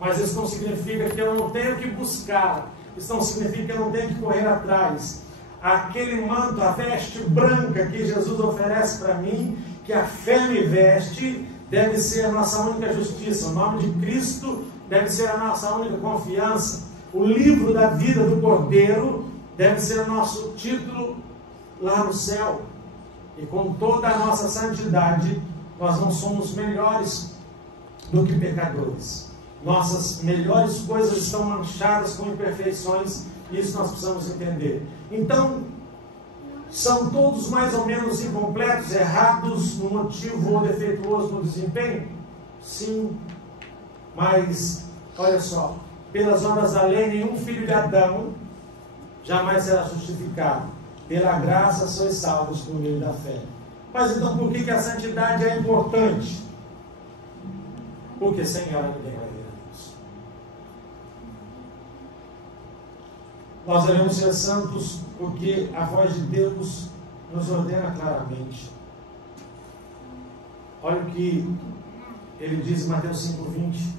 Mas isso não significa que eu não tenho que buscar. Isso não significa que eu não tenho que correr atrás. Aquele manto, a veste branca que Jesus oferece para mim, que a fé me veste, deve ser a nossa única justiça. O nome de Cristo deve ser a nossa única confiança. O livro da vida do Cordeiro deve ser o nosso título lá no céu. E com toda a nossa santidade, nós não somos melhores do que pecadores. Nossas melhores coisas estão manchadas com imperfeições. Isso nós precisamos entender. Então, são todos mais ou menos incompletos, errados no motivo ou defeituosos no desempenho? Sim. Mas, olha só, pelas obras da lei, nenhum filho de Adão jamais será justificado. Pela graça sois salvos por meio da fé. Mas então por que a santidade é importante? Porque sem ela ninguém vai ver a Deus. Nós devemos ser santos porque a voz de Deus nos ordena claramente. Olha o que ele diz em Mateus 5,20: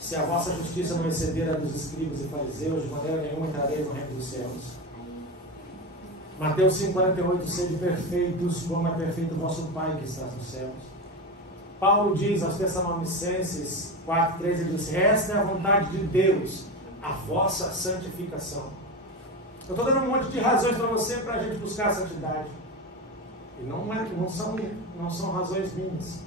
se a vossa justiça não exceder a dos escribas e fariseus, de maneira nenhuma entrareis no reino dos céus. Mateus 5,48: sede perfeitos, como é perfeito o vosso Pai que está nos céus. Paulo diz aos Tessalonicenses 4,13, ele diz: esta é a vontade de Deus, a vossa santificação. Eu estou dando um monte de razões para você, para a gente buscar a santidade. E não são razões minhas.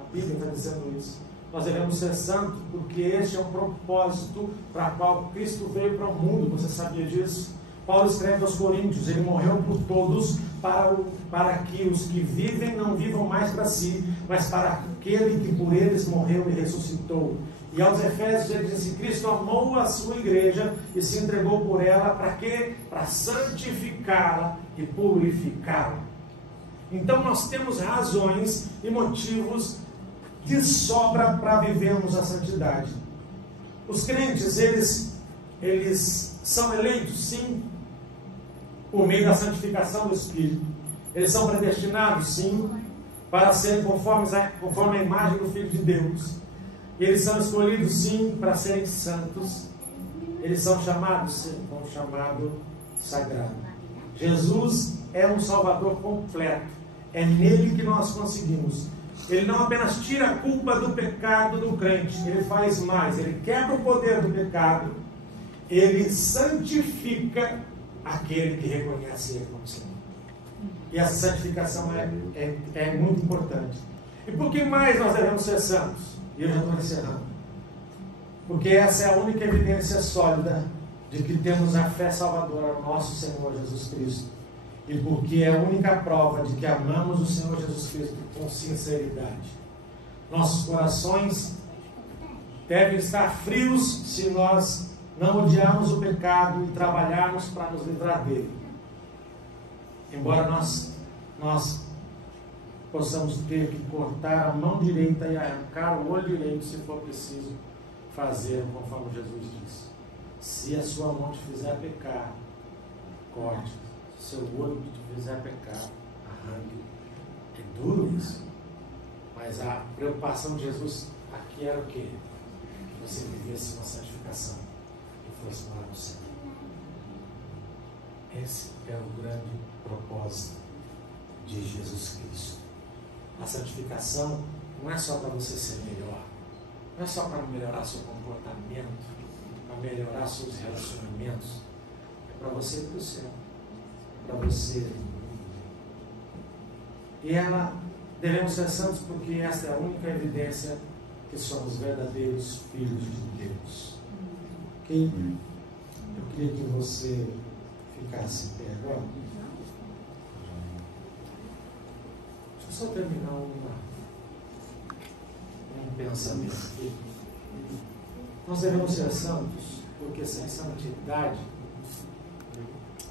A Bíblia está dizendo isso. Nós devemos ser santos porque este é um propósito para o qual Cristo veio para o mundo. Você sabia disso? Paulo escreve aos Coríntios: ele morreu por todos para que os que vivem não vivam mais para si, mas para aquele que por eles morreu e ressuscitou. E aos Efésios ele diz: Cristo amou a sua igreja e se entregou por ela para quê? Para santificá-la e purificá-la. Então nós temos razões e motivos de sobra para vivermos a santidade. Os crentes, eles são eleitos, sim, por meio da santificação do Espírito. Eles são predestinados, sim, para serem conforme a imagem do Filho de Deus. Eles são escolhidos, sim, para serem santos. Eles são chamados, sim, com um chamado sagrado. Jesus é um Salvador completo. É nele que nós conseguimos. Ele não apenas tira a culpa do pecado do crente, ele faz mais, ele quebra o poder do pecado, ele santifica aquele que reconhece ele como Senhor. E essa santificação é muito importante. E por que mais nós devemos ser santos? E eu já estou encerrando. Porque essa é a única evidência sólida de que temos a fé salvadora no nosso Senhor Jesus Cristo. E porque é a única prova de que amamos o Senhor Jesus Cristo com sinceridade. Nossos corações devem estar frios se nós não odiarmos o pecado e trabalharmos para nos livrar dele. Embora nós possamos ter que cortar a mão direita e arrancar o olho direito, se for preciso fazer conforme Jesus disse. Se a sua mão te fizer pecar, corte. Se o seu olho te fizer pecar, arranque. É duro isso. Mas a preocupação de Jesus aqui era o quê? Que você vivesse uma santificação e fosse morar no céu. Esse é o grande propósito de Jesus Cristo. A santificação não é só para você ser melhor, não é só para melhorar seu comportamento, para melhorar seus relacionamentos, é para você ir para o céu, para você. E devemos ser santos porque esta é a única evidência que somos verdadeiros filhos de Deus. Ok? Eu queria que você ficasse em pé agora. Deixa eu só terminar um pensamento aqui. Nós devemos ser santos porque sem santidade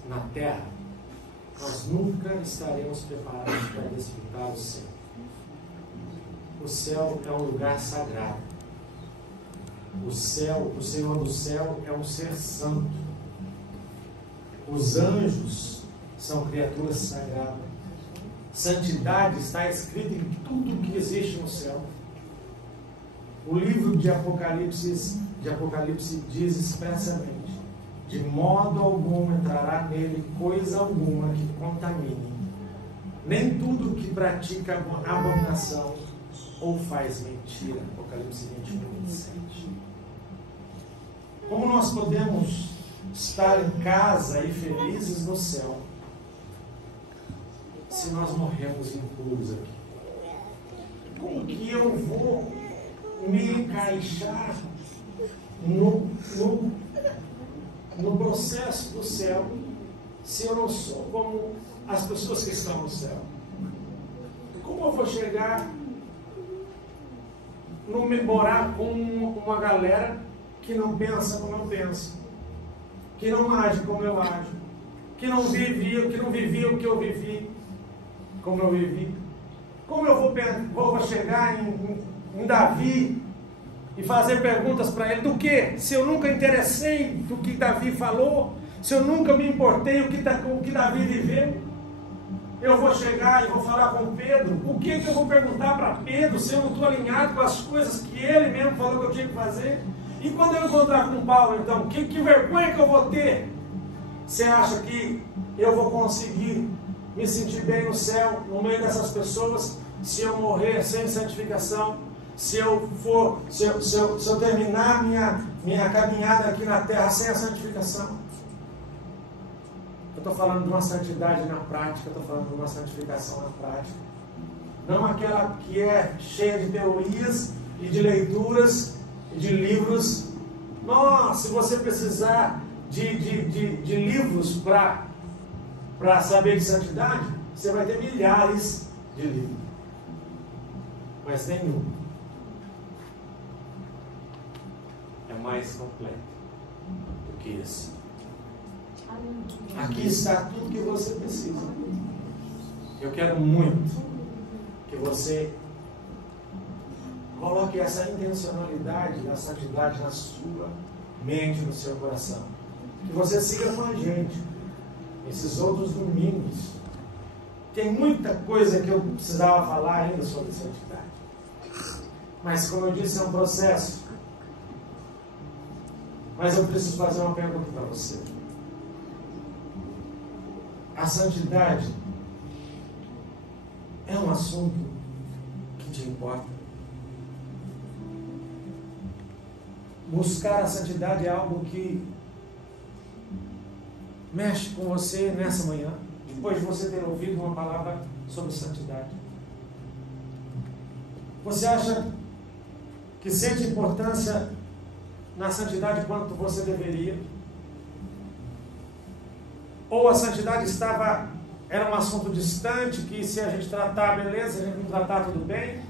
na terra nós nunca estaremos preparados para desfrutar o céu. O céu é um lugar sagrado. O Senhor do céu é um ser santo. Os anjos são criaturas sagradas. Santidade está escrita em tudo que existe no céu. O livro de Apocalipse diz expressamente: de modo algum entrará nele coisa alguma que contamine, nem tudo que pratica abominação ou faz mentira. Apocalipse 21, 27. Como nós podemos estar em casa e felizes no céu se nós morremos impuros aqui? Como que eu vou me encaixar no processo do céu se eu não sou como as pessoas que estão no céu? Como eu vou chegar, morar com uma galera que não pensa como eu penso, que não age como eu ajo, que não vivia o que eu vivi, como eu vivi. Como eu vou chegar em Davi e fazer perguntas para ele do que? Se eu nunca interessei do que Davi falou, se eu nunca me importei com o que Davi viveu, eu vou chegar e vou falar com Pedro. O que eu vou perguntar para Pedro se eu não estou alinhado com as coisas que ele mesmo falou que eu tinha que fazer? E quando eu encontrar com Paulo, então, que vergonha que eu vou ter? Você acha que eu vou conseguir me sentir bem no céu, no meio dessas pessoas, se eu morrer sem santificação? Se eu terminar minha caminhada aqui na terra sem a santificação? Eu estou falando de uma santidade na prática, eu estou falando de uma santificação na prática. Não aquela que é cheia de teorias e de leituras e de livros. Nossa, se você precisar de livros para saber de santidade, você vai ter milhares de livros. Mas nenhum é mais completo do que esse. Aqui está tudo que você precisa. Eu quero muito que você coloque essa intencionalidade da santidade na sua mente, no seu coração. Que você siga com a gente esses outros domingos. Tem muita coisa que eu precisava falar ainda sobre santidade. Mas, como eu disse, é um processo. Mas eu preciso fazer uma pergunta para você. A santidade é um assunto que te importa? Buscar a santidade é algo que mexe com você nessa manhã, depois de você ter ouvido uma palavra sobre santidade? Você acha que sente importância na santidade quanto você deveria? Ou a santidade era um assunto distante, que se a gente tratar, beleza, se a gente não tratar, tudo bem?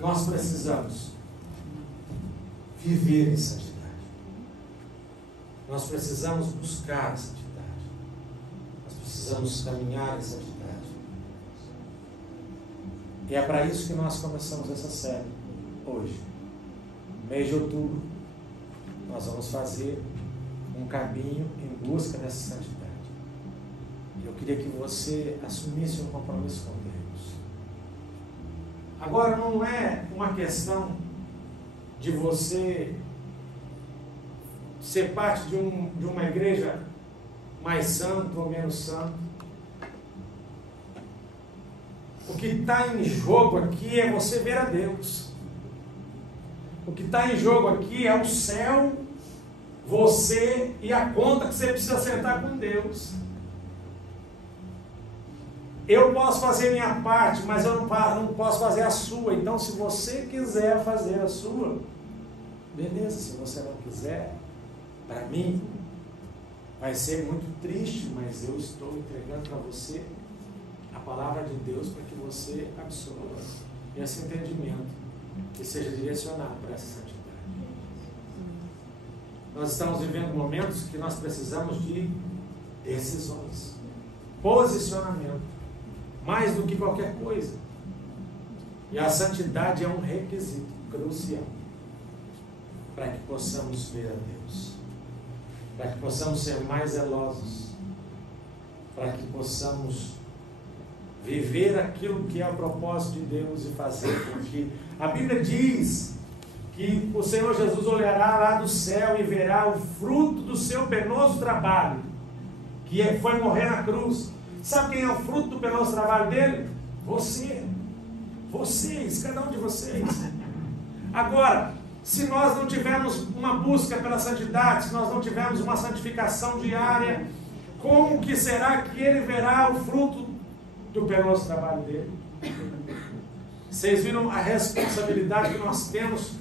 Nós precisamos viver em santidade. Nós precisamos buscar a santidade. Nós precisamos caminhar em santidade. E é para isso que nós começamos essa série hoje. No mês de outubro, nós vamos fazer um caminho em busca dessa santidade. Eu queria que você assumisse um compromisso com Deus. Agora, não é uma questão de você ser parte de uma igreja mais santa ou menos santa. O que está em jogo aqui é você ver a Deus. O que está em jogo aqui é o céu, você e a conta que você precisa acertar com Deus. Eu posso fazer minha parte, mas eu não posso fazer a sua. Então, se você quiser fazer a sua, beleza. Se você não quiser, para mim, vai ser muito triste, mas eu estou entregando para você a palavra de Deus para que você absorva esse entendimento e seja direcionado para essa santidade. Nós estamos vivendo momentos que nós precisamos de decisões, posicionamento, mais do que qualquer coisa. E a santidade é um requisito crucial para que possamos ver a Deus, para que possamos ser mais zelosos, para que possamos viver aquilo que é o propósito de Deus e fazer com que a Bíblia diz que o Senhor Jesus olhará lá do céu e verá o fruto do seu penoso trabalho, que foi morrer na cruz. Sabe quem é o fruto do penoso trabalho dele? Você. Vocês, cada um de vocês. Agora, se nós não tivermos uma busca pela santidade, se nós não tivermos uma santificação diária, como que será que ele verá o fruto do penoso trabalho dele? Vocês viram a responsabilidade que nós temos?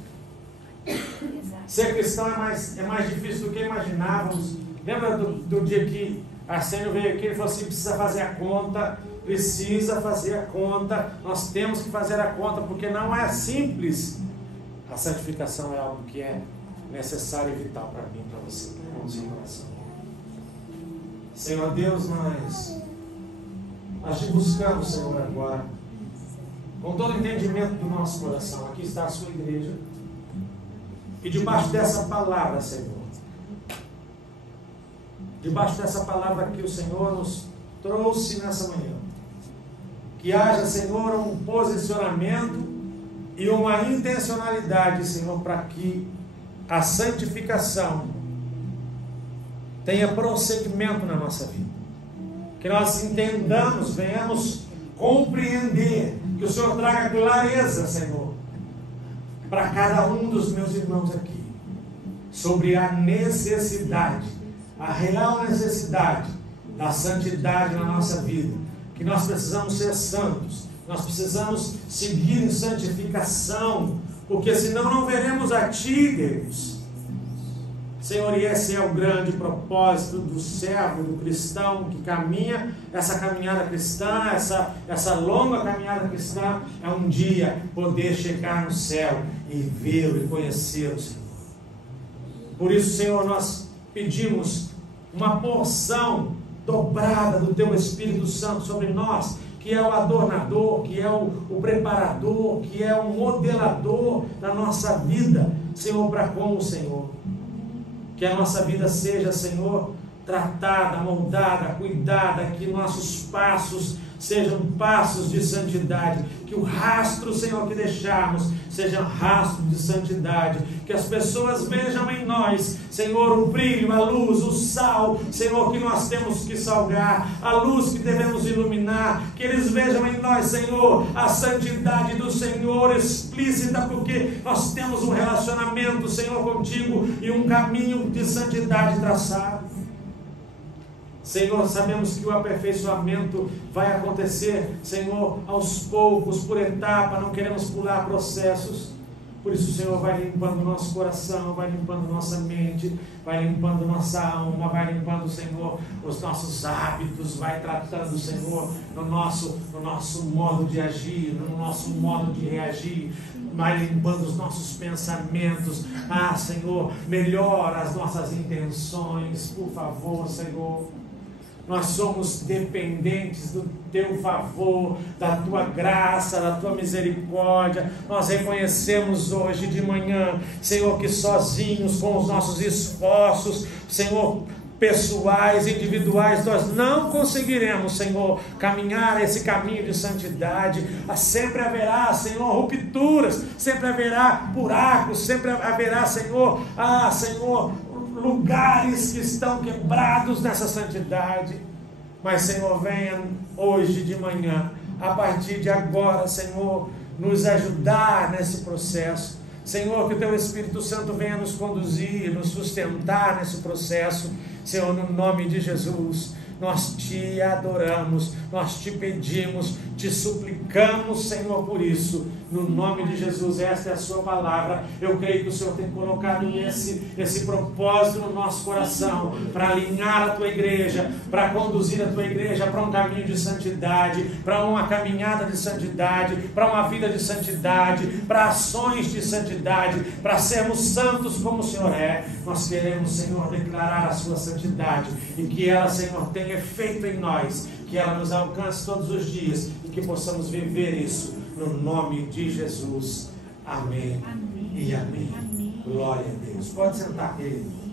Ser cristão é mais difícil do que imaginávamos. Lembra do dia que Arsênio veio aqui e falou assim: precisa fazer a conta, nós temos que fazer a conta, porque não é simples. A santificação é algo que é necessário e vital para mim e para você. Vamos em oração. Senhor Deus, nós te buscamos, Senhor, agora, com todo o entendimento do nosso coração. Aqui está a sua igreja. E debaixo dessa palavra, Senhor, debaixo dessa palavra que o Senhor nos trouxe nessa manhã, que haja, Senhor, um posicionamento e uma intencionalidade, Senhor, para que a santificação tenha prosseguimento na nossa vida. Que nós entendamos, venhamos compreender, que o Senhor traga clareza, Senhor, para cada um dos meus irmãos aqui, sobre a necessidade, a real necessidade da santidade na nossa vida, que nós precisamos ser santos, nós precisamos seguir em santificação, porque senão não veremos a Ti, Deus. Senhor, e esse é o grande propósito do servo, do cristão que caminha, essa caminhada cristã, essa longa caminhada cristã, é um dia poder chegar no céu e vê-lo e conhecê-lo, Senhor. Por isso, Senhor, nós pedimos uma porção dobrada do Teu Espírito Santo sobre nós, que é o adornador, que é o preparador, que é o modelador da nossa vida, Senhor, para com o Senhor. Que a nossa vida seja, Senhor, tratada, moldada, cuidada, que nossos passos sejam passos de santidade, que o rastro, Senhor, que deixarmos seja rastro de santidade, que as pessoas vejam em nós, Senhor, o brilho, a luz, o sal, Senhor, que nós temos que salgar, a luz que devemos iluminar, que eles vejam em nós, Senhor, a santidade do Senhor explícita, porque nós temos um relacionamento, Senhor, contigo e um caminho de santidade traçado. Senhor, sabemos que o aperfeiçoamento vai acontecer, Senhor, aos poucos, por etapa, não queremos pular processos. Por isso, Senhor, vai limpando nosso coração, vai limpando nossa mente, vai limpando nossa alma, vai limpando, Senhor, os nossos hábitos, vai tratando, Senhor, no nosso modo de agir, no nosso modo de reagir, vai limpando os nossos pensamentos. Senhor, melhora as nossas intenções, por favor, Senhor. Nós somos dependentes do Teu favor, da Tua graça, da Tua misericórdia. Nós reconhecemos hoje de manhã, Senhor, que sozinhos, com os nossos esforços, Senhor, pessoais, individuais, nós não conseguiremos, Senhor, caminhar esse caminho de santidade. Sempre haverá, Senhor, rupturas, sempre haverá buracos, sempre haverá, Senhor, lugares que estão quebrados nessa santidade. Mas, Senhor, venha hoje de manhã, a partir de agora, Senhor, nos ajudar nesse processo. Senhor, que o Teu Espírito Santo venha nos conduzir, nos sustentar nesse processo. Senhor, no nome de Jesus, nós Te adoramos, nós Te pedimos, Te suplicamos, Senhor, por isso, no nome de Jesus. Esta é a Sua palavra. Eu creio que o Senhor tem colocado esse propósito no nosso coração, para alinhar a Tua igreja, para conduzir a Tua igreja para um caminho de santidade, para uma caminhada de santidade, para uma vida de santidade, para ações de santidade, para sermos santos como o Senhor é. Nós queremos, Senhor, declarar a Sua santidade, e que ela, Senhor, tenha efeito em nós, que ela nos alcance todos os dias e que possamos viver isso no nome de Jesus. Amém. Amém. E amém. Amém. Glória a Deus. Pode sentar, querido.